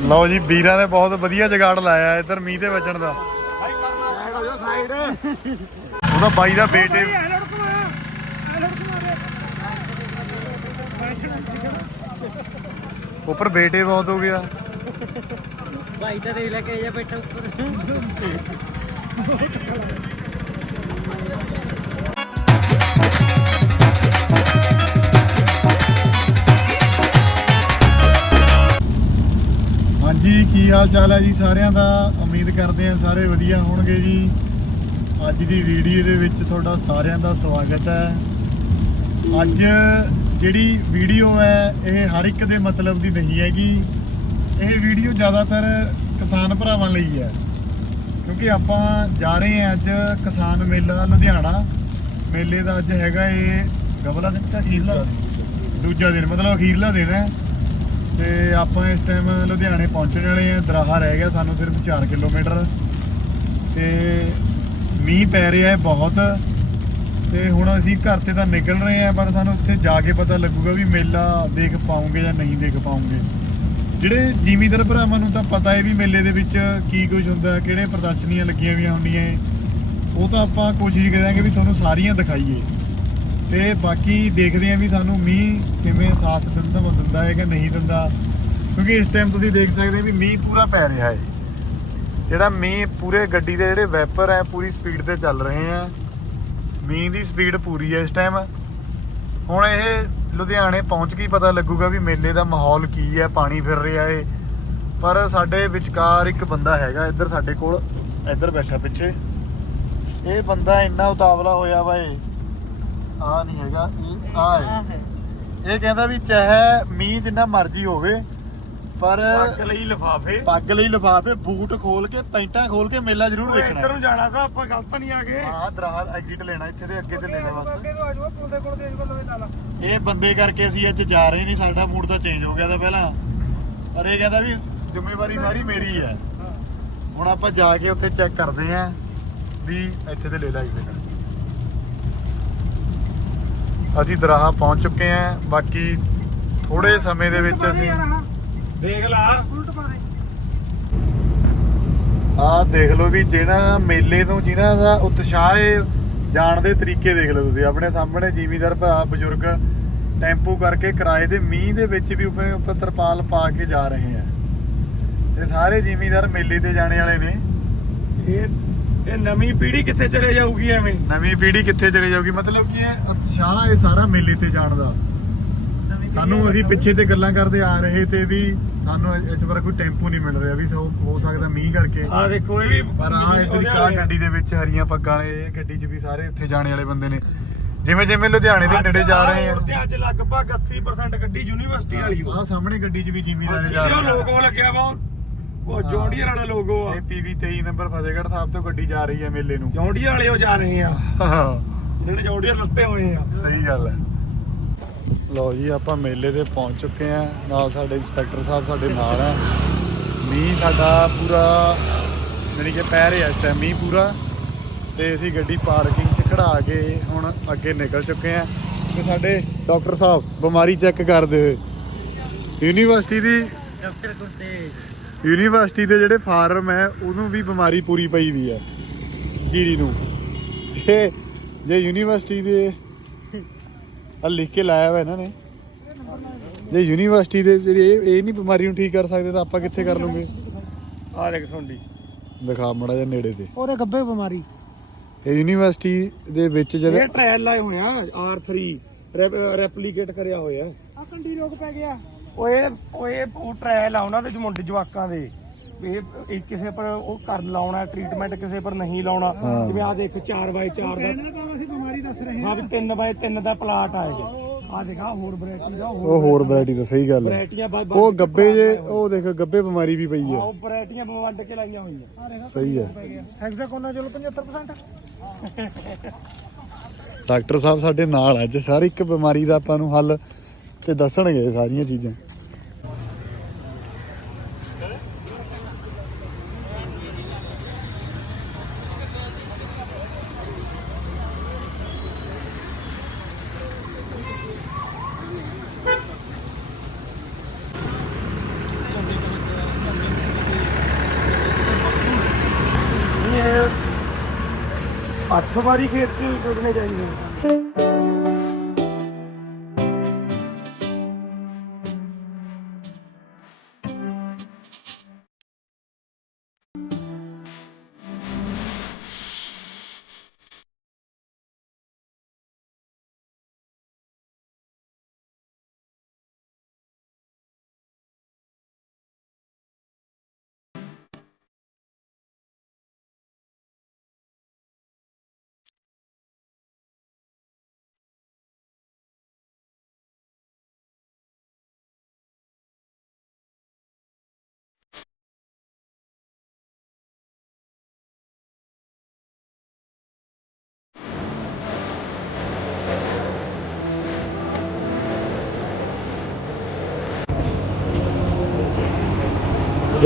ਲਓ ਜੀ, ਵੀਰਾਂ ਨੇ ਬਹੁਤ ਵਧੀਆ ਜਗਾੜ ਲਾਇਆ ਇੱਧਰ ਮੀਂਹ ਤੇ ਬਚਣ ਦਾ। ਉਹਦਾ ਬਾਈ ਦਾ ਬੇਟੇ ਉੱਪਰ ਬੇਟੇ ਬਹੁਤ ਹੋ ਗਿਆ। ਭਾਈ ਤਾਂ ਦੇਖ ਲੈ ਕੇ ਜਾ ਬੈਠਾ ਉੱਪਰ। ਹਾਂਜੀ ਕੀ ਹਾਲ ਚਾਲ ਹੈ ਜੀ ਸਾਰਿਆਂ ਦਾ? ਉਮੀਦ ਕਰਦੇ ਹਾਂ ਸਾਰੇ ਵਧੀਆ ਹੋਣਗੇ ਜੀ। ਅੱਜ ਦੀ ਵੀਡੀਓ ਦੇ ਵਿੱਚ ਤੁਹਾਡਾ ਸਾਰਿਆਂ ਦਾ ਸਵਾਗਤ ਹੈ। ਅੱਜ ਜਿਹੜੀ ਵੀਡੀਓ ਹੈ ਇਹ ਹਰ ਇੱਕ ਦੇ ਮਤਲਬ ਦੀ ਨਹੀਂ ਹੈਗੀ। ਇਹ ਵੀਡੀਓ ਜ਼ਿਆਦਾਤਰ ਕਿਸਾਨ ਭਰਾਵਾਂ ਲਈ ਹੈ। ਕਿਉਂਕਿ ਆਪਾਂ ਜਾ ਰਹੇ ਹਾਂ ਅੱਜ ਕਿਸਾਨ ਮੇਲਾ ਲੁਧਿਆਣਾ। ਮੇਲੇ ਦਾ ਅੱਜ ਹੈਗਾ ਇਹ ਗਬਲਾ ਦਿਨ ਤਾਂ ਅਖੀਰਲਾ ਦੂਜਾ ਦਿਨ ਮਤਲਬ ਅਖੀਰਲਾ ਦਿਨ ਹੈ। ਤੇ ਆਪਾਂ ਇਸ ਟਾਈਮ ਲੁਧਿਆਣੇ ਪਹੁੰਚਣ ਵਾਲੇ ਆ ਦਰਾਹਾ ਰਹਿ ਗਿਆ ਸਾਨੂੰ ਸਿਰਫ 4 ਕਿਲੋਮੀਟਰ। ਤੇ ਮੀਂਹ ਪੈ ਰਿਹਾ ਹੈ ਬਹੁਤ। ਤੇ ਹੁਣ ਅਸੀਂ ਘਰ ਤੇ ਤਾਂ ਨਿਕਲ ਰਹੇ ਆ ਪਰ ਸਾਨੂੰ ਉੱਥੇ ਜਾ ਕੇ ਪਤਾ ਲੱਗੂਗਾ ਵੀ ਮੇਲਾ ਦੇਖ ਪਾਉਂਗੇ ਜਾਂ ਨਹੀਂ ਦੇਖ ਪਾਉਂਗੇ। ਜਿਹੜੇ ਜ਼ਿਮੀਂਦਾਰ ਭਰਾਵਾਂ ਨੂੰ ਤਾਂ ਪਤਾ ਹੈ ਵੀ ਮੇਲੇ ਦੇ ਵਿੱਚ ਕੀ ਕੁਝ ਹੁੰਦਾ, ਕਿਹੜੇ ਪ੍ਰਦਰਸ਼ਨੀਆਂ ਲੱਗੀਆਂ ਹੋਈਆਂ ਹੁੰਦੀਆਂ ਏ। ਉਹ ਤਾਂ ਆਪਾਂ ਕੋਸ਼ਿਸ਼ ਕਰਾਂਗੇ ਵੀ ਤੁਹਾਨੂੰ ਸਾਰੀਆਂ ਦਿਖਾਈਏ। ਤੇ ਬਾਕੀ ਦੇਖਦੇ ਆਂ ਵੀ ਸਾਨੂੰ ਮੀਂਹ ਕਿਵੇਂ ਸਾਥ ਦਿੰਦਾ ਦਿੰਦਾ ਹੈ ਕਿ ਨਹੀਂ ਦਿੰਦਾ। ਕਿਉਂਕਿ ਇਸ ਟਾਈਮ ਤੁਸੀਂ ਦੇਖ ਸਕਦੇ ਵੀ ਮੀਂਹ ਪੂਰਾ ਪੈ ਰਿਹਾ ਹੈ। ਜਿਹੜਾ ਮੀਂਹ ਪੂਰੇ ਗੱਡੀ ਦੇ ਜਿਹੜੇ ਵੈਪਰ ਹੈ, ਪੂਰੀ ਸਪੀਡ ਤੇ ਚੱਲ ਰਹੇ ਆ ਮੀਂਹ ਦੀ ਸਪੀਡ ਪੂਰੀ ਹੈ ਇਸ ਟਾਈਮ ਹੁਣ ਇਹ ਲੁਧਿਆਣੇ ਪਹੁੰਚ ਕੇ ਹੀ ਪਤਾ ਲੱਗੂਗਾ ਵੀ ਮੇਲੇ ਦਾ ਮਾਹੌਲ ਕੀ ਹੈ, ਪਾਣੀ ਫਿਰ ਰਿਹਾ ਏ ਪਰ ਸਾਡੇ ਵਿਚਕਾਰ ਇੱਕ ਬੰਦਾ ਹੈਗਾ ਇੱਧਰ ਸਾਡੇ ਕੋਲ, ਇੱਧਰ ਬੈਠਾ ਪਿੱਛੇ। ਇਹ ਬੰਦਾ ਇੰਨਾ ਉਤਾਵਲਾ ਹੋਇਆ ਵਾ ਏ ਆ ਨਹੀਂ ਹੈਗਾ ਇਹ ਆ ਹੈ। ਇਹ ਕਹਿੰਦਾ ਵੀ ਚਾਹੇ ਮੀਂਹ ਜਿੰਨਾ ਮਰਜ਼ੀ ਹੋਵੇ ਪਰ ਪੱਗ ਲਈ ਲਫਾਫੇ। ਪੱਗ ਲਈ ਲਿਫਾਫੇ ਬੂਟ ਖੋਲ ਕੇ ਪੈਂਟਾਂ ਖੋਲ ਕੇ ਮੇਲਾ ਜ਼ਰੂਰ ਦੇਖਣਾ ਇੱਧਰ। ਨੂੰ ਜਾਣਾ ਤਾਂ ਆਪਾਂ ਗਲਤ ਨਹੀਂ ਆ ਗਏ। ਹਾਂ ਦਰਾਹ ਐਗਜ਼ਿਟ ਲੈਣਾ ਇੱਥੇ ਦੇ ਅੱਗੇ ਤੇ ਲੈਣਾ ਬਸ। ਅੱਗੇ ਤੋਂ ਆ ਜਾਓ ਪੁਲ ਦੇ ਕੋਲ ਦੇ ਕੋਲ ਲਵੇ ਨਾਲ। ਇਹ ਬੰਦੇ ਕਰਕੇ ਅਸੀਂ ਅੱਜ ਜਾ ਰਹੇ ਨਹੀਂ ਸਾਡਾ ਮੂਡ ਤਾਂ ਚੇਂਜ ਹੋ ਗਿਆ ਤਾਂ ਪਹਿਲਾਂ। ਪਰ ਇਹ ਕਹਿੰਦਾ ਵੀ ਜ਼ਿੰਮੇਵਾਰੀ ਸਾਰੀ ਮੇਰੀ ਹੈ। ਹੁਣ ਆਪਾਂ ਜਾ ਕੇ ਉੱਥੇ ਚੈੱਕ ਕਰਦੇ ਆਂ ਵੀ ਇੱਥੇ ਤੇ ਲੈ ਲਾਈ ਸਕਣ ਅਸੀਂ ਦਰਾਹਾ ਪਹੁੰਚ ਚੁੱਕੇ ਆਂ ਬਾਕੀ ਥੋੜੇ ਸਮੇਂ ਦੇ ਵਿੱਚ ਅਸੀਂ ਦੇਖ ਲਾ। ਉਲਟ ਪਾ ਦੇ ਆਹ ਦੇਖ ਲਓ ਵੀ ਜਿਹੜਾ ਮੇਲੇ ਤੋਂ ਜਿਹਨਾਂ ਦਾ ਉਤਸ਼ਾਹ ਹੈ ਜਾਣ ਦੇ ਤਰੀਕੇ ਦੇਖ ਲਓ ਤੁਸੀਂ। ਆਪਣੇ ਸਾਹਮਣੇ ਜ਼ਿਮੀਦਾਰ ਭਰਾ ਬਜ਼ੁਰਗ ਟੈਂਪੂ ਕਰਕੇ ਕਿਰਾਏ ਦੇ ਮੀਂਹ ਦੇ ਵਿੱਚ ਵੀ ਉੱਪਰ ਉੱਪਰ ਤਰਪਾਲ ਪਾ ਕੇ ਜਾ ਰਹੇ ਆ। ਇਹ ਸਾਰੇ ਜ਼ਿਮੀਦਾਰ ਮੇਲੇ ਤੇ ਜਾਣੇ ਵਾਲੇ ਨੇ। ਇਹ ਇਹ ਨਵੀਂ ਪੀੜ੍ਹੀ ਕਿੱਥੇ ਚਲੇ ਜਾਊਗੀ ਐਵੇਂ? ਨਵੀਂ ਪੀੜ੍ਹੀ ਕਿੱਥੇ ਚਲੇ ਜਾਊਗੀ? ਮਤਲਬ ਕਿ ਇਹ ਉਤਸ਼ਾਹ ਇਹ ਸਾਰਾ ਮੇਲੇ ਤੇ ਜਾਣ ਦਾ। ਸਾਨੂੰ ਅਸੀਂ ਪਿੱਛੇ ਤੇ ਗੱਲਾਂ ਕਰਦੇ ਆ ਰਹੇ ਤੇ ਵੀ ਸਾਨੂੰ ਇਸ- ਵਾਰ ਕੋਈ ਟੈਂਪੂ ਨਹੀਂ ਮਿਲ ਰਿਹਾ ਵੀ ਸੋ ਹੋ ਸਕਦਾ ਮੀਂਹ ਕਰਕੇ। ਆ ਦੇਖੋ ਇਹ ਵੀ ਪਰ ਆ ਇਧਰ ਕਾ ਗੱਡੀ ਦੇ ਵਿੱਚ ਹਰੀਆਂ ਪੱਗਾਂ ਵਾਲੇ ਇਹ ਗੱਡੀ 'ਚ ਵੀ ਸਾਰੇ ਉੱਥੇ ਜਾਣੇ ਵਾਲੇ ਬੰਦੇ ਨੇ। ਜਿਵੇਂ ਜਿਵੇਂ ਲੁਧਿਆਣੇ ਦੇ ਨੇੜੇ ਜਾ ਰਹੇ ਤੇ ਆ ਅੱਜ ਲਗਭਗ 80% ਗੱਡੀ ਯੂਨੀਵਰਸਿਟੀ ਵਾਲੀ ਹੋ। ਆ ਸਾਹਮਣੇ ਗੱਡੀ 'ਚ ਵੀ ਜ਼ਿਮੀਦਾਰੇ ਜਾ ਰਹੇ ਆ। ਲੋਗੋ ਲੱਗਿਆ ਵਾ ਉਹ- ਜੌਂਡੀਅਰ ਵਾਲਾ ਲੋਗੋ ਆ। ਇਹ ਪੀਵੀ 23 ਨੰਬਰ ਫਤਿਹਗੜ੍ਹ ਸਾਹਿਬ ਤੋਂ ਗੱਡੀ ਜਾ ਰਹੀ ਹੈ ਮੇਲੇ ਨੂੰ। ਜੌਂਡੀਅਰ ਵਾਲੇ ਉਹ ਜਾ ਰਹੇ ਆ। ਜਿਹੜੇ ਜੌਂਡੀਅਰ ਲੱਤੇ ਹੋਏ ਆ। ਸਹੀ ਗੱਲ ਹੈ। ਲਓ ਜੀ ਆਪਾਂ ਮੇਲੇ ਤੇ ਪਹੁੰਚ ਚੁੱਕੇ ਆ ਨਾਲ ਸਾਡੇ ਇੰਸਪੈਕਟਰ ਸਾਹਿਬ ਸਾਡੇ ਨਾਲ ਆ ਮੀਂਹ ਸਾਡਾ ਪੂਰਾ ਯਾਨੀ ਕਿ ਪੈ ਰਿਹਾ ਇਸ ਟਾਈਮ ਮੀਂਹ ਪੂਰਾ। ਤੇ ਅਸੀਂ ਗੱਡੀ ਪਾਰਕਿੰਗ 'ਚ ਖੜਾ ਕੇ ਹੁਣ ਅੱਗੇ ਨਿਕਲ ਚੁੱਕੇ ਆ ਤੇ ਸਾਡੇ ਡਾਕਟਰ ਸਾਹਿਬ ਬਿਮਾਰੀ ਚੈੱਕ ਕਰਦੇ ਹੋਏ। ਯੂਨੀਵਰਸਿਟੀ ਦੀ ਡਾਕਟਰ ਯੂਨੀਵਰਸਿਟੀ ਦੇ ਜਿਹੜੇ ਫਾਰਮ ਹੈ ਉਹਨੂੰ ਵੀ ਬਿਮਾਰੀ ਪੂਰੀ ਪਈ ਵੀ ਹੈ ਜੀਰੀ ਨੂੰ। ਤੇ ਜੇ ਯੂਨੀਵਰਸਿਟੀ ਦੇ ਆ ਲਿਖ ਕੇ ਲਾਇਆ ਹੋਇਆ ਇਹਨਾਂ ਨੇ ਜੇ ਯੂਨੀਵਰਸਿਟੀ ਦੇ ਜਿਹੜੀ ਇਹ ਇਹ ਨਹੀਂ ਬਿਮਾਰੀ ਨੂੰ ਠੀਕ ਕਰ ਸਕਦੇ ਤਾਂ ਆਪਾਂ ਕਿੱਥੇ ਕਰ ਲਵਾਂਗੇ ਆ ਦੇਖ ਸੁਣਦੀ। ਦਿਖਾ ਮੜਾ ਜਿਹਾ ਨੇੜੇ ਤੇ। ਉਹਦੇ ਗੱਬੇ ਬਿਮਾਰੀ। ਇਹ ਯੂਨੀਵਰਸਿਟੀ ਦੇ ਵਿੱਚ ਜਦ ਇਹ ਟ੍ਰਾਇਲ ਲਾਏ ਹੋਏ ਆ R3 ਰੈਪਲੀਕੇਟ ਕਰਿਆ ਹੋਇਆ। ਆ ਕੰਡੀ ਰੋਗ ਪੈ ਗਿਆ। ਓਏ ਓਏ ਉਹ ਟ੍ਰਾਇਲ ਆ ਉਹਨਾਂ ਦੇ ਮੁੰਡੇ ਜਵਾਕਾਂ ਦੇ। ਵੀ ਇਹ ਇਹ ਕਿਸੇ ਪਰ ਉਹ ਕਰ ਲਾਉਣਾ ਟ੍ਰੀਟਮੈਂਟ ਕਿਸੇ ਪਰ ਨਹੀਂ ਲਾਉਣਾ। ਜਿਵੇਂ ਆ ਦੇਖ 4x4 ਦਾ ਅਸੀਂ ਬਿਮਾਰੀ ਦੱਸ ਰਹੇ ਹਾਂ ਵੀ 3x3 ਦਾ ਪਲਾਟ ਆਏਗਾ ਆ ਦੇਖਾ ਹੋਰ ਵੈਰਾਈਟੀ ਦਾ ਉਹ ਹੋਰ ਵੈਰਾਈਟੀ ਦਾ। ਸਹੀ ਗੱਲ ਹੈ ਵੈਰਾਈਟੀਆਂ ਵੱਧ- ਉਹ ਗੱਬੇ ਜੇ ਉਹ ਦੇਖ ਗੱਬੇ ਬਿਮਾਰੀ ਵੀ ਪਈ ਆ। ਹੈ ਉਹ ਵੈਰਾਈਟੀਆਂ ਵੰਡ ਕੇ ਲਾਈਆਂ ਹੋਈਆਂ। ਸਹੀ ਹੈ ਹੈਗਜ਼ਾਕੋਨਾ ਚਲੋ 75% ਡਾਕਟਰ ਸਾਹਿਬ ਸਾਡੇ ਨਾਲ ਅੱਜ। ਹਰ ਇੱਕ ਬਿਮਾਰੀ ਦਾ ਆਪਾਂ ਨੂੰ ਹੱਲ ਤੇ ਦੱਸਣਗੇ ਸਾਰੀਆਂ ਚੀਜ਼ਾਂ। ਅੱਠ ਵਾਰੀ ਖੇਤ ਚ ਟੁੱਟਣੇ ਚਾਹੀਦੇ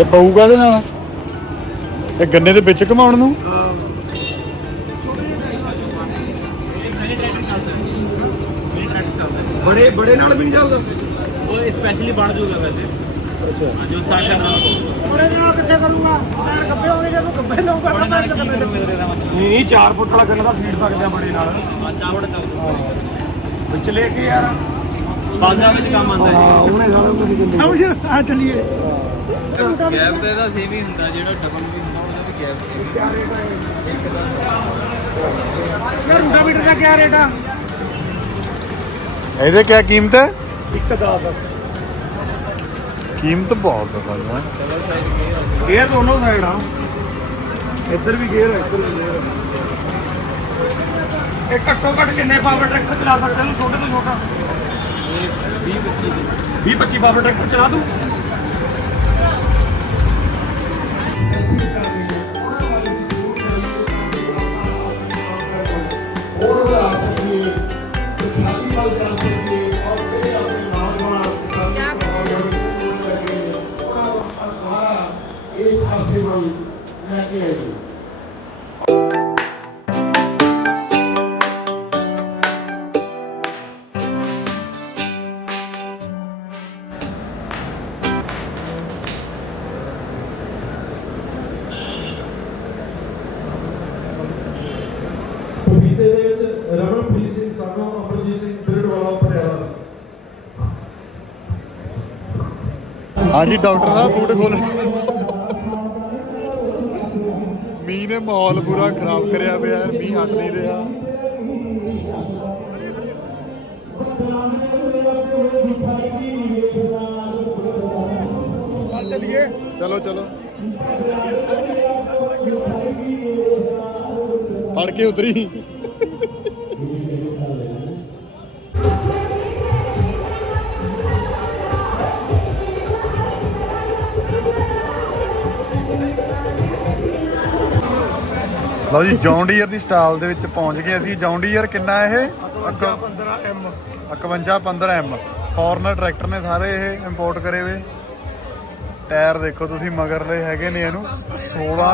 ਇਹ ਪਊਗਾ ਦੇ ਨਾਲ? ਇਹ ਗੰਨੇ ਦੇ ਵਿੱਚ ਘਮਾਉਣ ਨੂੰ? ਬੜੇ ਬੜੇ ਨਾਲ ਵੀ ਨਹੀਂ ਚੱਲਦਾ। ਉਹ ਸਪੈਸ਼ਲੀ ਬਣ ਜੂਗਾ ਵੈਸੇ। ਅੱਛਾ। ਜੋ ਸਾਡਾ ਬੜੇ ਨਾਲ ਕਿੱਥੇ ਕਰੂੰਗਾ? ਪੈਰ ਗੱਬੇ ਹੋਣਗੇ ਜਦੋਂ ਗੱਬੇ ਲਾਉਂਗਾ ਤਾਂ ਪੈਰ ਗੱਬੇ ਨਹੀਂ ਨਹੀਂ 4 ਫੁੱਟ ਵਾਲਾ ਗੰਨਾ ਤਾਂ ਫੀਡ ਸਕਦੇ ਆ ਬੜੇ ਨਾਲ। ਚਾਵੜ ਚੱਲ ਵਿੱਚ ਲੈ ਕੇ ਯਾਰ। ਬਾਜ਼ਾਰ ਵਿੱਚ ਕੰਮ ਆਉਂਦਾ ਹਾਂ। ਉਹਨੇ ਸਾਰਾ ਕੁਝ ਸਮਝ ਆ ਚੱਲੀਏ। ਗੈਪ ਤੇ ਦਾ ਸੇਮ ਹੀ ਹੁੰਦਾ ਜਿਹੜਾ ਡਬਲ ਵੀ ਹੁੰਦਾ ਉਹਦਾ ਵੀ ਗੈਪ ਯਾਰ ਰੂਟਾ ਮੀਟਰ ਦਾ ਕੀ ਰੇਟ ਆ ਇਹਦੇ ਕੀ ਕੀਮਤ ਹੈ? 1 10 ਕੀਮਤ ਬਹੁਤ ਹੈ ਭਾਈ। ਗੇਅਰ ਦੋਨੋਂ ਸਾਈਡ ਆ। ਇੱਧਰ ਵੀ ਗੇਅਰ ਹੈ ਇੱਧਰ ਵੀ ਗੇਅਰ ਹੈ ਇਹ ਘੱਟੋ ਘੱਟ ਕਿੰਨੇ ਪਾਵਰ ਟਰੈਕਟਰ ਚਲਾ ਸਕਦੇ ਨੂੰ? ਛੋਟੇ ਤੋਂ ਛੋਟਾ। 20 25 20 25 ਪਾਵਰ ਟਰੈਕਟਰ ਚਲਾ ਦੂੰ ਹਾਂਜੀ ਡਾਕਟਰ ਸਾਹਿਬ ਬੂਟ ਖੋਲ ਮੀਂਹ ਨੇ ਮਾਹੌਲ ਪੂਰਾ ਖਰਾਬ ਕਰਿਆ ਪਿਆ ਯਾਰ ਮੀਂਹ ਹਟ ਨਹੀਂ ਰਿਹਾ। ਚੱਲ ਚੱਲੀਏ। ਚਲੋ ਚਲੋ। ਫੜ ਕੇ ਉਤਰੀ। ਲਓ ਜੀ ਜੌਨ ਡੀਅਰ ਦੀ ਸਟਾਲ ਦੇ ਵਿੱਚ ਪਹੁੰਚ ਗਏ ਅਸੀਂ। ਜੌਨ ਡੀਅਰ ਕਿੰਨਾ ਇਹ? 15 ਐਮ 51 15 ਐਮ ਫੋਰਨਰ ਟਰੈਕਟਰ ਨੇ ਸਾਰੇ ਇਹ ਇੰਪੋਰਟ ਕਰੇ ਵੇ। ਟਾਇਰ ਦੇਖੋ ਤੁਸੀਂ ਮਗਰਲੇ ਹੈਗੇ ਨੇ ਇਹਨੂੰ। 16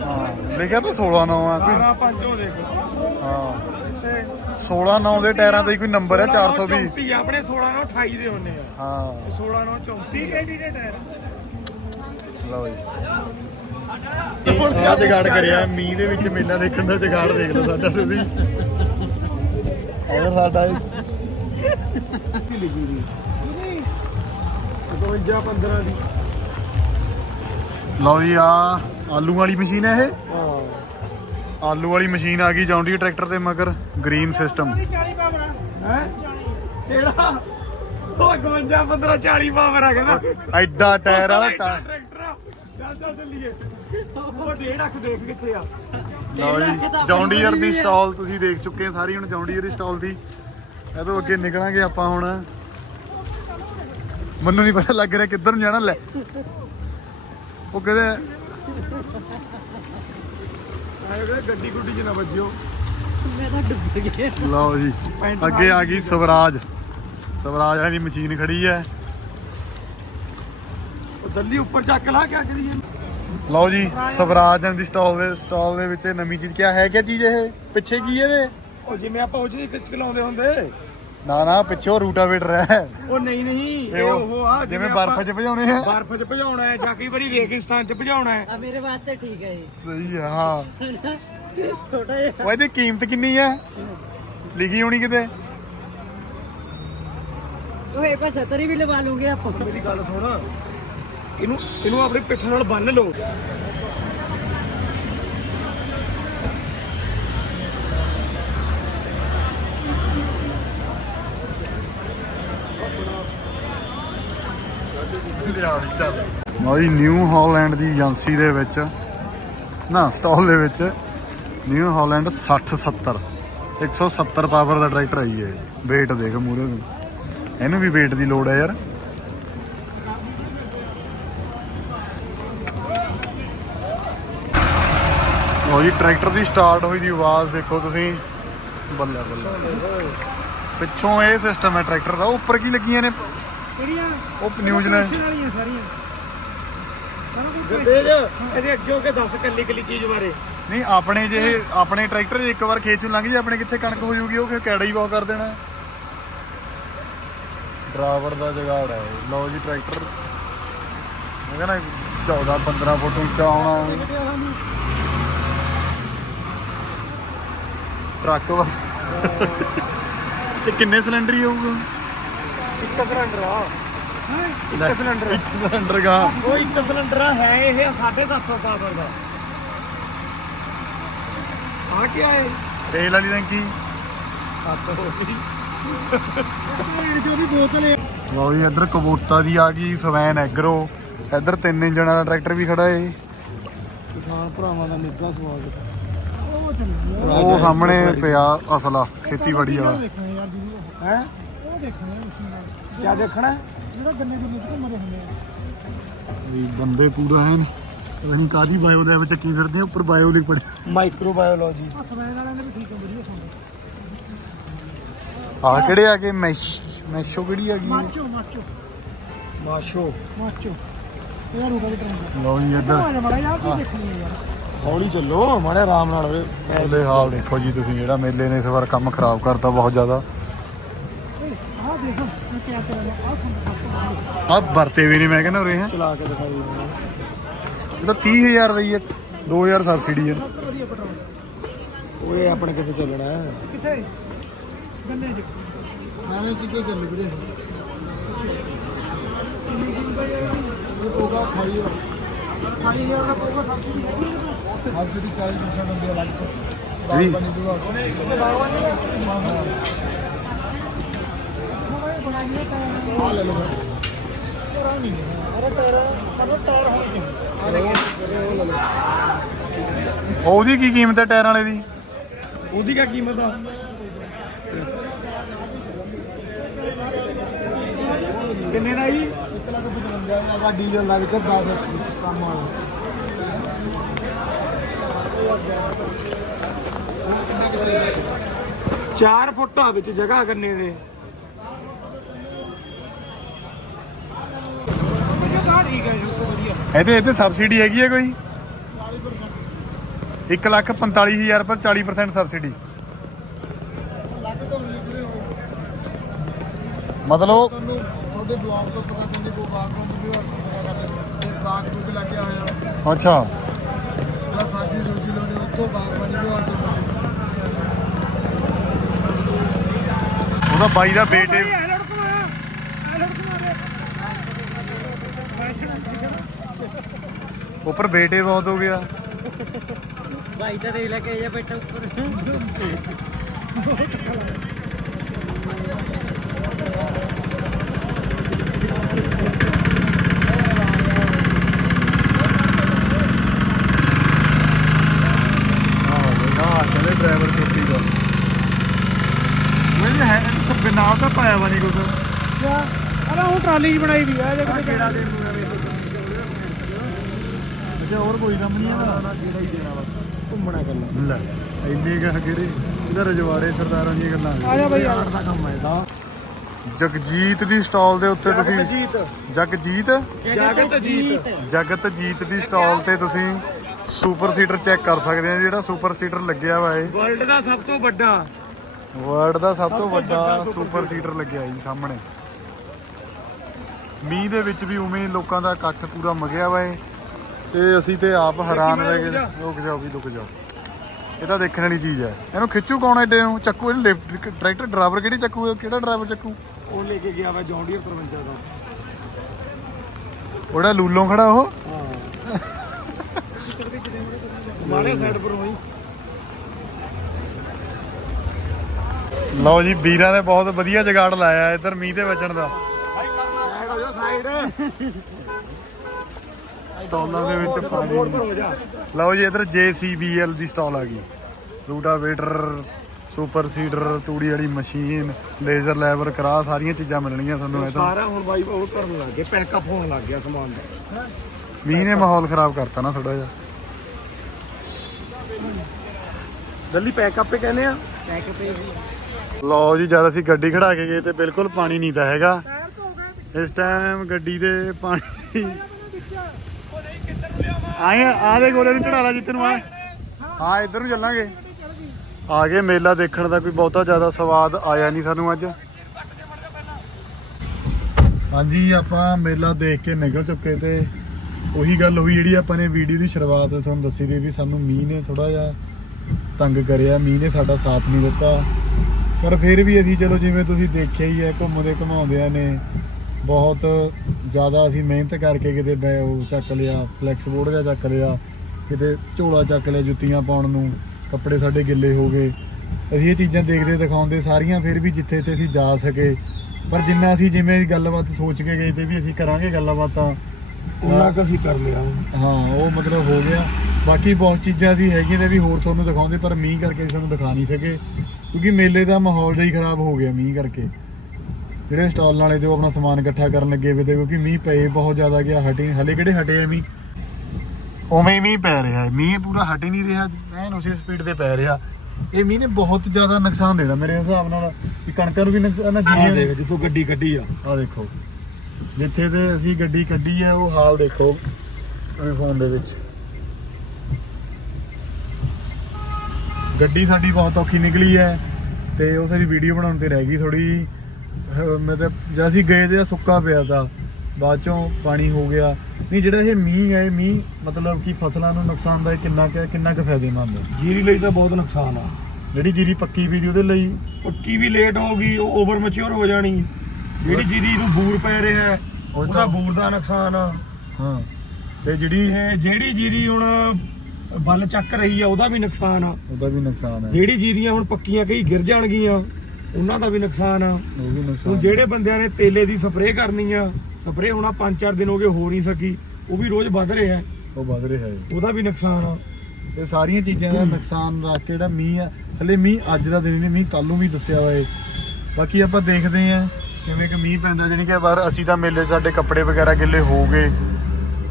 ਹਾਂ ਲਿਖਿਆ ਤਾਂ 16 9 ਆ ਕੋਈ। 12 5 ਹੋ ਦੇਖੋ। ਹਾਂ। ਤੇ 16 9 ਦੇ ਟਾਇਰਾਂ ਤੇ ਹੀ ਕੋਈ ਨੰਬਰ ਹੈ 420 34 ਆਪਣੇ 16 ਨਾਲ 28 ਦੇ ਹੁੰਨੇ ਆ। ਹਾਂ। 16 ਨਾਲ 34 ਕੈਂਡੀਡੇਟ ਹੈ ਲਓ ਜੀ। ਆ ਜਗਾੜ ਕਰਿਆ। ਮੀਂਹ ਦੇ ਵਿੱਚ ਮੇਲਾ ਦੇਖਣ ਦਾ ਜਗਾੜ ਦੇਖ ਲਓ ਸਾਡਾ ਤੁਸੀਂ। ਇਧਰ ਸਾਡਾ ਇਹ 52 15 ਦੀ ਲਓ ਜੀ ਆ ਆਲੂ ਵਾਲੀ ਮਸ਼ੀਨ ਹੈ ਇਹ। ਆਲੂ ਵਾਲੀ ਮਸ਼ੀਨ ਆ ਗਈ ਜੌਂਡੀ ਟਰੈਕਟਰ ਦੇ ਮਗਰ ਗ੍ਰੀਨ ਸਿਸਟਮ। ਹੈ ਕਿਹੜਾ ਉਹ 52 15 40 ਪਾਵਰ ਆ ਕਹਿੰਦਾ ਐਡਾ ਟਾਇਰ ਆ ਟਾ- ਟਰੈਕਟਰ। ਚੱਲ ਚੱਲ ਚੱਲੀਏ। ਉਹ ਡੇਢ ਅੱਖ ਦੇਖ ਕਿੱਥੇ ਆ। ਲਓ ਜੀ ਜੌਂਡੀਅਰ ਦੀ ਸਟਾਲ ਤੁਸੀਂ ਦੇਖ ਚੁੱਕੇ ਆ ਸਾਰੀ ਹੁਣ ਜੌਂਡੀਅਰ ਦੀ ਸਟਾਲ ਦੀ। ਇਹ ਤੋਂ ਅੱਗੇ ਨਿਕਲਾਂਗੇ ਆਪਾਂ ਹੁਣ। ਮੈਨੂੰ ਨਹੀਂ ਪਤਾ ਲੱਗ ਰਿਹਾ ਕਿੱਧਰ ਨੂੰ ਜਾਣਾ ਲੈ। ਉਹ ਕਹਿੰਦੇ ਆਏ ਗੱਡੀ ਗੁੱਡੀ ਚ ਨਾ ਵੱਜਿਓ। ਲਓ ਜੀ ਅੱਗੇ ਆ ਗਈ ਸਵਰਾਜ। ਸਵਰਾਜ ਵਾਲੀ ਦੀ ਮਸ਼ੀਨ ਖੜੀ ਹੈ। ਦੱਲੀ ਉੱਪਰ ਚੱਕ ਲਾ ਕਿਆ ਕਰੀਏ ਲਓ ਜੀ ਸਵਰਾਜ ਦੀ ਸਟਾਲ ਦੇ ਸਟਾਲ ਦੇ ਵਿੱਚ ਇਹ ਨਵੀਂ ਚੀਜ਼ ਕਿਆ ਹੈ ਕਿਆ ਚੀਜ਼ ਇਹ? ਪਿੱਛੇ ਕੀ ਹੈ ਇਹਦੇ ਉਹ ਜਿਵੇਂ ਆਪਾਂ ਨਹੀਂ ਖਿੱਚ ਲਾਉਂਦੇ ਹੁੰਦੇ। ਨਾ ਨਾ ਪਿੱਛੇ ਉਹ ਰੂਟਾਵੇਟਰ ਹੈ। ਉਹ ਨਹੀਂ ਨਹੀਂ ਇਹ ਉਹ ਆ ਜਿਵੇਂ ਬਰਫ਼ 'ਚ ਭਜਾਉਣੇ ਆ। ਬਰਫ਼ 'ਚ ਭਜਾਉਣਾ ਹੈ ਜਾਂ ਕਈ ਵਾਰੀ ਰੇਗਿਸਤਾਨ 'ਚ ਭਜਾਉਣਾ ਹੈ। ਆ ਮੇਰੇ ਵਾਸਤੇ ਠੀਕ ਹੈ ਸਹੀ ਆ ਹਾਂ। ਛੋਟਾ ਜਿਹਾ। ਉਹ ਇਹਦੀ ਕੀਮਤ ਕਿੰਨੀ ਹੈ? ਲਿਖੀ ਹੋਣੀ ਕਿਤੇ? ਉਹ ਇੱਕ ਵਾਰ ਛਤਰੀ ਵੀ ਲਵਾ ਲੂੰਗੇ ਆਪਾਂ। ਮੇਰੀ ਗੱਲ ਸੁਣ। ਇਹਨੂੰ ਇਹਨੂੰ ਆਪਣੀ ਪਿੱਠ ਨਾਲ ਬੰਨ ਲਓ। ਲਓ ਨਿਊ ਹਾਲੈਂਡ ਦੀ ਏਜੰਸੀ ਦੇ ਵਿੱਚ, ਨਾ ਸਟਾਲ ਦੇ ਵਿੱਚ ਨਿਊ ਹਾਲੈਂਡ 60 70 170 ਪਾਵਰ ਦਾ ਟਰੈਕਟਰ ਆਈ ਹੈ। weight ਦੇਖ ਮੂਰੇ ਤੋਂ। ਇਹਨੂੰ ਵੀ weight ਦੀ ਲੋੜ ਹੈ ਯਾਰ। ਲਓ ਜੀ ਟਰੈਕਟਰ ਦੀ ਸਟਾਰਟ ਹੋਈ ਦੀ ਆਵਾਜ਼ ਦੇਖੋ ਤੁਸੀਂ। ਬੱਲੇ ਬੱਲੇ। ਪਿੱਛੋਂ ਇਹ ਸਿਸਟਮ ਹੈ ਟਰੈਕਟਰ ਦਾ। ਉੱਪਰ ਕੀ ਲੱਗੀਆਂ ਨੇ? ਕਿਹੜੀਆਂ? ਉਹ ਨਿਊਜ਼ ਨੇ। ਵਾਲੀਆਂ ਸਾਰੀਆਂ। ਇਹਦੇ ਅੱਗੇ ਹੋ ਕੇ ਦੱਸ ਕੱਲੀ ਕੱਲੀ ਚੀਜ਼ ਬਾਰੇ। ਨਹੀਂ ਆਪਣੇ ਜੇ ਆਪਣੇ ਟਰੈਕਟਰ ਜੇ ਇੱਕ ਵਾਰ ਖੇਤ ਚੋਂ ਲੰਘ ਜੇ ਆਪਣੇ ਕਿੱਥੇ ਕਣਕ ਹੋ ਜੂਗੀ? ਉਹ ਫਿਰ ਕੈੜਾ ਹੀ ਬਹੁਤ ਕਰ ਦੇਣਾ। ਡਰਾਈਵਰ ਦਾ ਜਗਾੜ ਹੈ। ਲਓ ਜੀ ਟਰੈਕਟਰ। ਮੈਂ ਕਹਿੰਦਾ 14 15 ਫੁੱਟ ਉੱਚਾ ਹੋਣਾ। ਟਰੱਕ ਵਾ। ਇਹ ਕਿੰਨੇ ਸਿਲੰਡਰ ਹੀ ਹੋਊਗਾ? ਇੱਕ ਸਿਲੰਡਰ ਆ। ਇੱਕ ਸਿਲੰਡਰ ਇੱਕ ਸਿਲੰਡਰ ਗਾ। ਉਹ ਇੱਕ ਸਿਲੰਡਰ ਹੈ ਇਹ 750 ਪਾਵਰ ਦਾ ਆ ਕੀ ਹੈ ਤੇਲ ਵਾਲੀ ਟੈਂਕੀ ਹੱਥ ਹੋ ਗਈ ਜੋ ਵੀ ਬੋਤਲ ਹੈ ਲਓ ਜੀ ਇੱਧਰ ਕਬੂਤਾ ਦੀ ਆ ਗਈ ਸਵੈਨ ਐਗਰੋ। ਇੱਧਰ ਤਿੰਨ ਇੰਜਣ ਵਾਲਾ ਟਰੈਕਟਰ ਵੀ ਖੜਾ ਏ। ਕਿਸਾਨ ਭਰਾਵਾਂ ਦਾ ਨਿੱਘਾ ਸਵਾਗਤ। ਉਹ ਸਾਹਮਣੇ ਪਿਆ ਅਸਲਾ ਖੇਤੀਬਾੜੀ ਵਾਲਾ। ਹੈ? ਉਹ ਦੇਖਣਾ? ਕੀ ਦੇਖਣਾ ਜਿਹੜਾ ਗੰਨੇ ਦੀ ਨਿੱਘ ਮਰੇ ਹੁੰਦੇ ਆ। ਵੀ ਬੰਦੇ ਪੂਰਾ ਹੈ ਅਸੀਂ ਕਾਦੀ ਬਾਇਓ ਦੇ ਵਿੱਚ ਚੱਕੀ ਫਿਰਦੇ ਆ ਉੱਪਰ ਬਾਇਓ ਲਿਖ ਪੜਿਆ ਮਾਈਕਰੋਬਾਇਓਲੋਜੀ ਆ ਕਿਹੜੇ ਆ ਗਏ? ਮੈਸ਼ ਮੈਸ਼ੋ ਕਿਹੜੀ ਆ ਗਈ? ਮਾਚੋ ਮਾਸ਼ੋ। ਲਓ ਜੀ ਇੱਧਰ। ਹੌਲੀ ਚੱਲੋ ਮਾਰੇ ਆਰਾਮ ਨਾਲ ਵੇ ਉਹਦੇ ਹਾਲ ਦੇਖੋ ਜੀ ਤੁਸੀਂ ਜਿਹੜਾ ਮੇਲੇ ਨੇ ਇਸ ਵਾਰ ਕੰਮ ਖਰਾਬ ਕਰਤਾ ਬਹੁਤ ਜ਼ਿਆਦਾ। ਆ ਵਰਤੇ ਵੀ ਨਹੀਂ ਮੈਂ ਕਹਿੰਦਾ ਉਰੇ ਹੈ। ਚਲਾ ਕੇ ਦਿਖਾਈ ਇਹ ਤਾਂ 30000 ਦਾ ਹੀ ਹੈ 2000 ਸਬਸਿਡੀ ਹੈ। ਓਏ ਆਪਣੇ ਕਿੱਥੇ ਚੱਲਣਾ ਹੈ? ਐਵੇਂ ਚੀਜ਼ਾਂ ਚੱਲ ਵੀਰੇ? ਸਬਸਿਡੀ 40% ਹੁੰਦੀ ਹੈ ਲੱਗ ਤੋਂ ਉਹਦੀ ਕੀ ਕੀਮਤ ਹੈ ਟਾਇਰਾਂ ਵਾਲੇ ਦੀ? ਉਹਦੀ ਕੀ ਕੀਮਤ ਆ? ਕਿੰਨੇ ਦਾ ਜੀ? 1 ਲੱਖ 55 ਦਾ ਡੀਜ਼ਲ 10 ਕੰਮ ਵਾਲਾ ਚਾਰ ਫੁੱਟਾਂ ਵਿੱਚ ਜਗ੍ਹਾ ਕਰਨੇ ਦੇ ਠੀਕ ਹੈ ਜੀ ਵਧੀਆ ਇਹਦੇ ਇਹਦੇ ਸਬਸਿਡੀ ਹੈਗੀ ਹੈ ਕੋਈ? 1 ਲੱਖ 45000 ਪਰ 40% ਸਬਸਿਡੀ ਮਤਲਬ ਤੁਹਾਡੇ ਬਲੌਗ ਤੋਂ ਪਤਾ ਕਿੰਨੇ ਕੋ ਬਾਗ ਨੂੰ ਵੀ ਪਤਾ ਕਰਦੇ ਨੇ ਬਾਗ ਬੁੱਕ ਲੱਗਿਆ ਹੋਇਆ ਅੱਛਾ। ਜਿਹੜਾ ਸਾਡੀ ਰੋਜੀ ਲੋਨੇ ਉੱਥੋਂ ਬਾਗਬਾਨੀ ਵਿਭਾਗ ਤੋਂ ਉਹਦਾ ਬਾਈ ਦਾ ਬੇਟੇ ਉੱਪਰ ਬੇਟੇ ਬਹੁਤ ਹੋ ਗਿਆ। ਭਾਈ ਤਾਂ ਦੇਖ ਲੈ ਕੇ ਜਾ ਬੈਠਾ ਉੱਪਰ ਹਾਂ ਕਹਿੰਦੇ ਡਰਾਈਵਰ ਕੁੱਤੀ ਦਾ ਮੈਨੂੰ ਹੈ ਤਾਂ ਨਹੀਂ ਕੁਛ। ਅਰੇ ਉਹ ਟਰਾਲੀ ਜੀ ਬਣਾਈ ਵੀ ਆ ਜੇ ਕਿਤੇ ਕਿਹੜਾ ਦੇ ਅੱਛਾ ਹੋਰ ਕੋਈ ਕੰਮ ਨਹੀਂ ਇਹਦਾ ਕਿਹੜਾ ਹੀ ਦੇਣਾ ਬਸ। ਘੁੰਮਣਾ ਕਰਨਾ ਲੈ ਇੰਨੇ ਕਹ ਕਿਹੜੇ? ਇਹਦਾ ਰਜਵਾੜੇ ਸਰਦਾਰਾਂ ਦੀਆਂ ਗੱਲਾਂ ਆ ਜਾ ਬਈ ਆ ਦਾ ਕੰਮ ਹੈ ਇਹਦਾ। ਜਗਜੀਤ ਦੀ ਸਟਾਲ ਦੇ ਉੱਤੇ ਤੁਸੀਂ ਜੀਤ ਜਗਜੀਤ? ਜਗਤ ਜੀਤ ਜਗਤਜੀਤ ਦੀ ਸਟਾਲ ਤੇ ਤੁਸੀਂ ਸੁਪਰ ਸੀਟਰ ਚੈੱਕ ਕਰ ਸਕਦੇ ਆ ਜਿਹੜਾ ਸੁਪਰ ਸੀਟਰ ਲੱਗਿਆ ਵਾ ਇਹ। ਵਰਲਡ ਦਾ ਸਭ ਤੋਂ ਵੱਡਾ। ਵਰਲਡ ਦਾ ਸਭ ਤੋਂ ਵੱਡਾ ਸੁਪਰ ਸੀਡਰ ਲੱਗਿਆ ਜੀ ਸਾਹਮਣੇ। ਮੀਂਹ ਦੇ ਵਿੱਚ ਵੀ ਉਵੇਂ ਲੋਕਾਂ ਦਾ ਇਕੱਠ ਪੂਰਾ ਮਗਿਆ ਵਾ ਏ ਤੇ ਅਸੀਂ ਤੇ ਆਪ ਹੈਰਾਨ ਰਹਿ ਗਏ ਰੁਕ ਜਾਓ ਵੀ ਰੁਕ ਜਾਓ। ਇਹ ਤਾਂ ਦੇਖਣ ਵਾਲੀ ਚੀਜ਼ ਹੈ। ਇਹਨੂੰ ਖਿੱਚੂ ਕੌਣ ਐਡੇ ਨੂੰ? ਚੱਕੂ ਇਹਨੂੰ ਲਿਫਟ ਟਰੈਕਟਰ ਡਰਾਈਵਰ ਕਿਹੜੀ ਚੱਕੂ ਕਿਹੜਾ ਡਰਾਈਵਰ ਚੱਕੂ? ਉਹ ਲੈ ਕੇ ਗਿਆ ਵਾ ਜੌਂਡੀਅਰ 53 ਦਾ। ਉਹੜਾ ਲੂਲੋਂ ਖੜਾ ਉਹ। ਮਾੜੇ ਸਾਈਡ ਪਰ ਹੋਈ ਲਓ ਜੀ ਵੀਰਾਂ ਨੇ ਬਹੁਤ ਵਧੀਆ ਜਗਾੜ ਲਾਇਆ ਇੱਧਰ ਮੀਂਹ ਤੇ ਬਚਣ ਦਾ। ਸਟਾਲਾਂ ਦੇ ਵਿੱਚ ਪਾਣੀ। ਹੋ ਜਾ ਲਓ ਜੀ ਇੱਧਰ JCBL ਦੀ ਸਟਾਲ ਆ ਗਈ। ਰੂਟਾਵੇਟਰ ਸੁਪਰ ਸੀਡਰ ਤੂੜੀ ਵਾਲੀ ਮਸ਼ੀਨ ਲੇਜ਼ਰ ਲੈਵਰ ਕਰਾ ਸਾਰੀਆਂ ਚੀਜ਼ਾਂ ਮਿਲਣਗੀਆਂ ਤੁਹਾਨੂੰ ਇਹ ਤਾਂ ਸਾਰਾ ਹੁਣ ਬਾਈ ਉਹ ਕਰਨ ਲੱਗ ਗਏ ਪੈਕਅਪ ਹੋਣ ਲੱਗ ਗਿਆ ਸਮਾਨ ਦਾ। ਮੀਂਹ ਨੇ ਮਾਹੌਲ ਖਰਾਬ ਕਰਤਾ ਨਾ ਥੋੜਾ ਜਿਹਾ। ਦਿੱਲੀ ਪੈਕਅਪ ਤੇ ਕਹਿੰਦੇ ਆ। ਲਓ ਜੀ ਜਦ ਅਸੀਂ ਗੱਡੀ ਖੜਾ ਕੇ ਗਏ ਤੇ ਬਿਲਕੁਲ ਪਾਣੀ ਨਹੀਂ ਤਾਂ ਹੈਗਾ। ਇਸ ਟਾਈਮ ਗੱਡੀ ਦੇ ਪਾਣੀ ਆਏ ਆ ਦੇ ਗੋਲੇ ਨੂੰ ਚੜਾ ਲਾ ਜਿੱਤ ਨੂੰ ਆ ਹਾਂ। ਇੱਧਰ ਨੂੰ ਚੱਲਾਂਗੇ। ਆ ਗਏ ਮੇਲਾ ਦੇਖਣ ਦਾ ਕੋਈ ਬਹੁਤਾ ਜ਼ਿਆਦਾ ਸਵਾਦ ਆਇਆ ਨਹੀਂ ਸਾਨੂੰ ਅੱਜ। ਹਾਂਜੀ ਆਪਾਂ ਮੇਲਾ ਦੇਖ ਕੇ ਨਿਕਲ ਚੁੱਕੇ ਤੇ ਉਹੀ ਗੱਲ ਹੋਈ ਜਿਹੜੀ ਆਪਾਂ ਨੇ ਵੀਡੀਓ ਦੀ ਸ਼ੁਰੂਆਤ ਤੁਹਾਨੂੰ ਦੱਸੀ ਦੀ ਵੀ ਸਾਨੂੰ ਮੀਂਹ ਨੇ ਥੋੜਾ ਜਿਹਾ ਤੰਗ ਕਰਿਆ ਮੀਂਹ ਨੇ ਸਾਡਾ ਸਾਥ ਨਹੀਂ ਦਿੱਤਾ। ਪਰ ਫਿਰ ਵੀ ਅਸੀਂ ਚਲੋ ਜਿਵੇਂ ਤੁਸੀਂ ਦੇਖਿਆ ਹੀ ਹੈ ਘੁੰਮਦੇ ਘਮਾਉਂਦਿਆਂ ਨੇ ਬਹੁਤ ਜ਼ਿਆਦਾ ਅਸੀਂ ਮਿਹਨਤ ਕਰਕੇ ਕਿਤੇ ਬੈ ਉਹ ਚੱਕ ਲਿਆ ਫਲੈਕਸ ਬੋਰਡ ਜਿਹਾ ਚੱਕ ਲਿਆ ਕਿਤੇ ਝੋਲਾ ਚੱਕ ਲਿਆ ਜੁੱਤੀਆਂ ਪਾਉਣ ਨੂੰ ਕੱਪੜੇ ਸਾਡੇ ਗਿੱਲੇ ਹੋ ਗਏ। ਅਸੀਂ ਇਹ ਚੀਜ਼ਾਂ ਦੇਖਦੇ ਦਿਖਾਉਂਦੇ ਸਾਰੀਆਂ ਫਿਰ ਵੀ ਜਿੱਥੇ ਤੇ ਅਸੀਂ ਜਾ ਸਕੇ। ਪਰ ਜਿੰਨਾ ਅਸੀਂ ਜਿਵੇਂ ਗੱਲਬਾਤ ਸੋਚ ਕੇ ਗਏ ਤੇ ਵੀ ਅਸੀਂ ਕਰਾਂਗੇ ਗੱਲਬਾਤਾਂ ਉਹਨਾਂ ਕੁ ਅਸੀਂ ਕਰ ਲਿਆ। ਹਾਂ ਉਹ ਮਤਲਬ ਹੋ ਗਿਆ। ਬਾਕੀ ਬਹੁਤ ਚੀਜ਼ਾਂ ਸੀ ਹੈਗੀਆਂ ਨੇ ਵੀ ਹੋਰ ਤੁਹਾਨੂੰ ਦਿਖਾਉਂਦੇ ਪਰ ਮੀਂਹ ਕਰਕੇ ਅਸੀਂ ਤੁਹਾਨੂੰ ਦਿਖਾ ਨਹੀਂ ਸਕੇ। ਕਿਉਂਕਿ ਮੇਲੇ ਦਾ ਮਾਹੌਲ ਜਿਹਾ ਹੀ ਖਰਾਬ ਹੋ ਗਿਆ ਮੀਂਹ ਕਰਕੇ। ਜਿਹੜੇ ਸਟਾਲ ਵਾਲੇ ਤੇ ਉਹ ਆਪਣਾ ਸਮਾਨ ਇਕੱਠਾ ਕਰਨ ਲੱਗੇ ਵੇ ਤੇ ਕਿਉਂਕਿ ਮੀਂਹ ਪਏ ਬਹੁਤ ਜ਼ਿਆਦਾ ਗਿਆ ਹਟੇ ਹਲੇ ਕਿਹੜੇ ਹਟੇ ਆ ਮੀਂਹ? ਉਵੇਂ ਹੀ ਮੀਂਹ ਪੈ ਰਿਹਾ ਹੈ। ਮੀਂਹ ਪੂਰਾ ਹਟ ਹੀ ਨਹੀਂ ਰਿਹਾ। ਐਨ ਉਸੇ ਸਪੀਡ ਤੇ ਪੈ ਰਿਹਾ। ਇਹ ਮੀਂਹ ਨੇ ਬਹੁਤ ਜ਼ਿਆਦਾ ਨੁਕਸਾਨ ਦੇਣਾ ਮੇਰੇ ਹਿਸਾਬ ਨਾਲ। ਵੀ ਕਣਕਾਂ ਨੂੰ ਵੀ ਨੁਕਸਾਨ ਨਾ ਆ ਜੀਰੀਆਂ ਦੇਖ ਜਿੱਥੋਂ ਗੱਡੀ ਕੱਢੀ ਆ। ਆ ਦੇਖੋ। ਜਿੱਥੇ ਤੇ ਅਸੀਂ ਗੱਡੀ ਕੱਢੀ ਹੈ ਉਹ ਹਾਲ ਦੇਖੋ। ਫੋਨ ਦੇ ਵਿੱਚ। ਗੱਡੀ ਸਾਡੀ ਬਹੁਤ ਔਖੀ ਨਿਕਲੀ ਹੈ ਤੇ ਉਹ ਸਾਡੀ ਵੀਡੀਓ ਬਣਾਉਣ ਤੇ ਰਹਿ ਗਈ ਥੋੜੀ ਮਤਲਬ ਜਦ ਅਸੀਂ ਗਏ ਤੇ ਸੁੱਕਾ ਪਿਆ ਤਾ ਬਾਅਦ ਚੋਂ ਪਾਣੀ ਹੋ ਗਿਆ। ਨਹੀਂ ਜਿਹੜਾ ਇਹ ਮੀਂਹ ਹੈ ਇਹ ਮੀਂਹ ਮਤਲਬ ਕਿ ਫਸਲਾਂ ਨੂੰ ਨੁਕਸਾਨਦਾਇਕ ਕਿੰਨਾ ਕੁ ਕਿੰਨਾ ਕੁ ਫਾਇਦੇਮੰਦ ਹੈ? ਜੀਰੀ ਲਈ ਤਾਂ ਬਹੁਤ ਨੁਕਸਾਨ ਆ। ਜਿਹੜੀ ਜੀਰੀ ਪੱਕੀ ਵੀ ਦੀ ਉਹਦੇ ਲਈ। ਪੱਕੀ ਵੀ ਲੇਟ ਹੋ ਗਈ ਉਹ ਓਵਰ ਮੈਚੁਰ ਹੋ ਜਾਣੀ। ਜਿਹੜੀ ਜੀਰੀ ਨੂੰ ਬੂਰ ਪੈ ਰਿਹਾ ਹੈ, ਉਹਦਾ ਤਾਂ- ਬੂਰ ਦਾ ਨੁਕਸਾਨ ਆ। ਹਾਂ। ਤੇ ਜਿਹੜੀ ਇਹ ਜਿਹੜੀ ਜੀਰੀ ਹੁਣ ਬੱਲ ਚੱਕ ਰਹੀ ਆ ਉਹਦਾ ਵੀ ਨੁਕਸਾਨ ਆ। ਉਹਦਾ ਵੀ ਨੁਕਸਾਨ ਹੈ। ਜਿਹੜੀ ਜੀਰੀਆਂ ਹੁਣ ਪੱਕੀਆਂ ਕਈ ਗਿਰ ਜਾਣਗੀਆਂ ਉਹਨਾਂ ਦਾ ਵੀ ਨੁਕਸਾਨ ਆ। ਉਹ ਵੀ ਹੁਣ ਨੁਕਸਾਨ ਜਿਹੜੇ ਬੰਦਿਆਂ ਨੇ ਤੇਲੇ ਦੀ ਸਪਰੇਅ ਕਰਨੀ ਆ ਸਪਰੇਅ ਹੋਣਾ 5-4 ਦਿਨ ਹੋ ਗਏ ਹੋ ਨਹੀਂ ਸਕੀ ਉਹ ਵੀ ਰੋਜ਼ ਵੱਧ ਰਿਹਾ ਹੈ, ਉਹ ਵੱਧ ਰਿਹਾ ਹੈ। ਉਹਦਾ ਵੀ ਨੁਕਸਾਨ ਆ। ਇਹ ਸਾਰੀਆਂ ਚੀਜ਼ਾਂ ਦਾ ਨੁਕਸਾਨ ਰੱਖ ਕੇ ਜਿਹੜਾ ਮੀਂਹ ਆ ਹਲੇ ਮੀਂਹ ਅੱਜ ਦਾ ਦਿਨ ਨਹੀਂ ਮੀਂਹ ਕੱਲ ਨੂੰ ਵੀ ਦੱਸਿਆ ਹੋਇਆ ਏ ਬਾਕੀ ਆਪਾਂ ਦੇਖਦੇ ਆਂ ਕਿਵੇਂ ਕਿ ਮੀਂਹ ਪੈਂਦਾ ਜਾਣੀ ਕਿ ਬਾਹਰ ਅਸੀਂ ਤਾਂ ਮੇਲੇ 'ਚ ਸਾਡੇ ਕੱਪੜੇ ਵਗੈਰਾ ਗਿੱਲੇ ਹੋ ਗਏ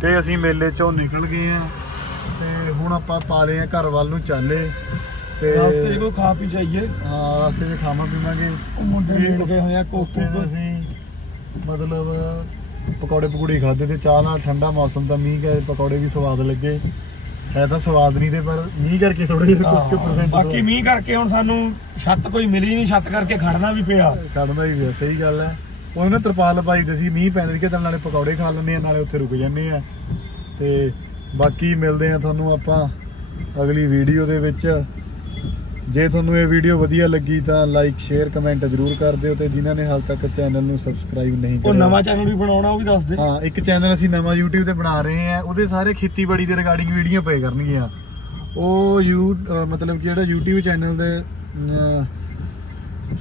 ਤੇ ਅਸੀਂ ਮੇਲੇ 'ਚੋਂ ਨਿਕਲ ਗਏ ਆਂ ਹੁਣ ਆਪਾਂ ਪਾ ਲਏ ਆਂ ਘਰ ਵੱਲ ਨੂੰ ਚਾਲੇ ਤੇ ਰਸਤੇ 'ਚ ਕੋਈ ਖਾ ਪੀ ਜਾਈਏ। ਹਾਂ ਰਸਤੇ 'ਚ ਖਾਵਾਂ ਪੀਵਾਂਗੇ। ਉਹ ਮੁੰਡੇ ਵੀ ਲੱਗੇ ਹੋਏ ਆ ਉੱਥੇ ਕੋਠੇ ਤਾਂ ਅਸੀਂ ਮਤਲਬ ਪਕੌੜੇ ਪਕੌੜੇ ਖਾਦੇ ਤੇ ਚਾਹ ਨਾਲ ਠੰਡਾ ਮੌਸਮ ਦਾ ਮੀਂਹ ਗਏ ਪਕੌੜੇ ਵੀ ਸਵਾਦ ਲੱਗੇ। ਹੈ ਤਾਂ ਸਵਾਦ ਨਹੀਂ ਤੇ ਪਰ ਮੀਂਹ ਕਰਕੇ ਥੋੜੇ ਜਿਹਾ ਕੁਝ ਕੁ ਪਰਸੈਂਟ ਬਾਕੀ ਮੀਂਹ ਕਰਕੇ ਹੁਣ ਸਾਨੂੰ ਛੱਤ ਕੋਈ ਮਿਲੀ ਨਹੀਂ ਛੱਤ ਕਰਕੇ ਖੜਨਾ ਵੀ ਪਿਆ। ਕੱਢਦਾ ਹੀ ਪਿਆ ਸਹੀ ਗੱਲ ਹੈ। ਉਹ ਨਾ ਤਰਪਾਲ ਪਾਈ ਦੀ ਸੀ ਮੀਂਹ ਪੈਂਦਾ ਸੀ ਕਿ ਤਾਂ ਨਾਲੇ ਪਕੌੜੇ ਖਾ ਲੈਂਦੇ ਆ ਨਾਲੇ ਉੱਥੇ ਰੁਕ ਜਾਂਦੇ ਆ। ਤੇ ਬਾਕੀ ਮਿਲਦੇ ਆ ਤੁਹਾਨੂੰ ਆਪਾਂ ਅਗਲੀ ਵੀਡੀਓ ਦੇ ਵਿੱਚ। ਜੇ ਤੁਹਾਨੂੰ ਇਹ ਵੀਡੀਓ ਵਧੀਆ ਲੱਗੀ ਤਾਂ ਲਾਈਕ ਸ਼ੇਅਰ ਕਮੈਂਟ ਜ਼ਰੂਰ ਕਰ ਦਿਓ ਤੇ ਜਿਨ੍ਹਾਂ ਨੇ ਹਾਲ ਤੱਕ ਚੈਨਲ ਨੂੰ ਸਬਸਕ੍ਰਾਈਬ ਨਹੀਂ ਉਹ ਕਰਿਆ ਨਵਾਂ ਚੈਨਲ ਵੀ ਬਣਾਉਣਾ ਉਹ ਵੀ ਦੱਸ ਦੇ। ਹਾਂ ਇੱਕ ਚੈਨਲ ਅਸੀਂ ਨਵਾਂ YouTube ਤੇ ਬਣਾ ਰਹੇ ਹਾਂ ਉਹਦੇ ਸਾਰੇ ਖੇਤੀਬਾੜੀ ਦੇ ਰਿਗਾਰਡਿੰਗ ਵੀਡੀਓ ਪਏ ਕਰਨਗੀਆਂ। ਉਹ ਯੂ ਮਤਲਬ ਕਿ ਜਿਹੜਾ YouTube ਚੈਨਲ ਦੇ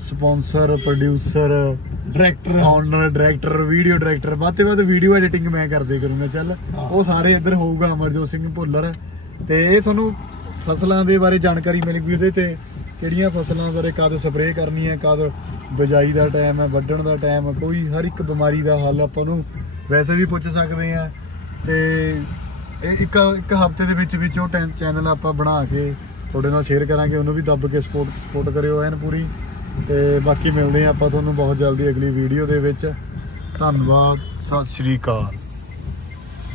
sponsor producer director owner director video director ਵੱਧ ਤੋਂ ਵੱਧ ਵੀਡੀਓ ਐਡੀਟਿੰਗ ਮੈਂ ਕਰਦੇ ਕਰੂੰਗਾ ਚੱਲ। ਉਹ ਸਾਰੇ ਇੱਧਰ ਹੋਊਗਾ ਅਮਰਜੋਤ ਸਿੰਘ ਭੁੱਲਰ। ਤੇ ਇਹ ਤੁਹਾਨੂੰ ਫਸਲਾਂ ਦੇ ਬਾਰੇ ਜਾਣਕਾਰੀ ਮਿਲੇਗੀ ਉਹਦੇ ਤੇ ਕਿਹੜੀਆਂ ਫਸਲਾਂ ਬਾਰੇ ਕਦ ਸਪਰੇਅ ਕਰਨੀ ਹੈ ਕਦ ਬਿਜਾਈ ਦਾ ਟਾਈਮ ਹੈ ਵੱਢਣ ਦਾ ਟਾਈਮ ਹੈ ਕੋਈ ਹਰ ਇੱਕ ਬਿਮਾਰੀ ਦਾ ਹੱਲ ਆਪਾਂ ਨੂੰ ਵੈਸੇ ਵੀ ਪੁੱਛ ਸਕਦੇ ਆ ਤੇ ਇਹ ਇੱਕ ਇੱਕ ਹਫ਼ਤੇ ਦੇ ਵਿੱਚ ਵਿੱਚ ਉਹ ਚੈਨਲ ਆਪਾਂ ਬਣਾ ਕੇ ਤੁਹਾਡੇ ਨਾਲ ਸ਼ੇਅਰ ਕਰਾਂਗੇ ਉਹਨੂੰ ਵੀ ਦੱਬ ਕੇ ਸਪੋਰਟ ਸਪੋਰਟ ਕਰਿਓ ਐਨ ਪੂਰੀ। ਤੇ ਬਾਕੀ ਮਿਲਦੇ ਆ ਆਪਾਂ ਤੁਹਾਨੂੰ ਬਹੁਤ ਜਲਦੀ ਅਗਲੀ ਵੀਡੀਓ ਦੇ ਵਿੱਚ। ਧੰਨਵਾਦ, ਸਤਿ ਸ਼੍ਰੀ ਅਕਾਲ।